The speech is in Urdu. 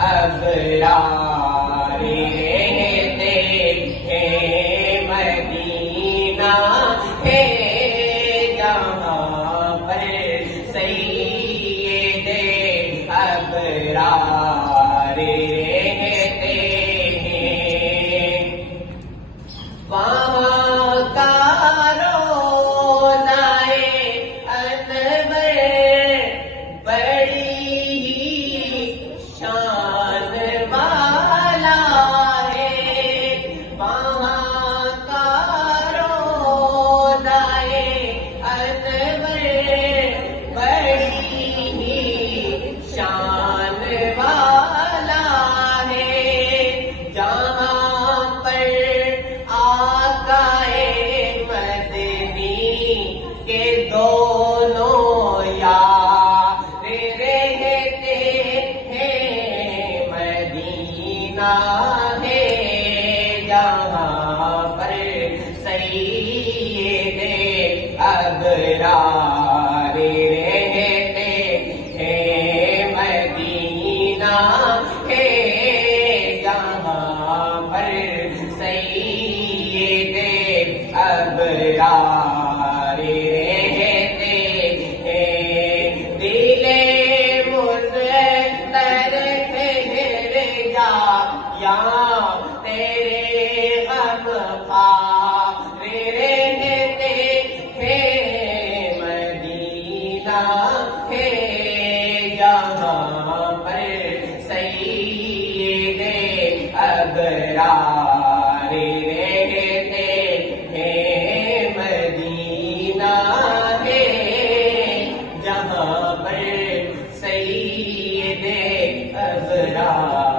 ابرار رہتے ہیں مدینہ ہے جہاں پر سید ابرار رہتے ہیں وہاں کا روزائے انور بڑی شان والا ہے وہاں کا روزائے انور بڑی شان والا ہے جہاں پر آقائے مدنی کے دونوں یار رہتے ہیں مدینہ ہے جہاں پر سید ابرار رہتے ہیں مدینہ ہے جہاں پر سید ابرار رہتے ہیں دل مزتر ٹھہر جا یا تیرے غم خار رہتے ہیں مدینہ ہے جہاں پر سید ابرار رہتے ہیں مدینہ ہے جہاں پر سید ابرار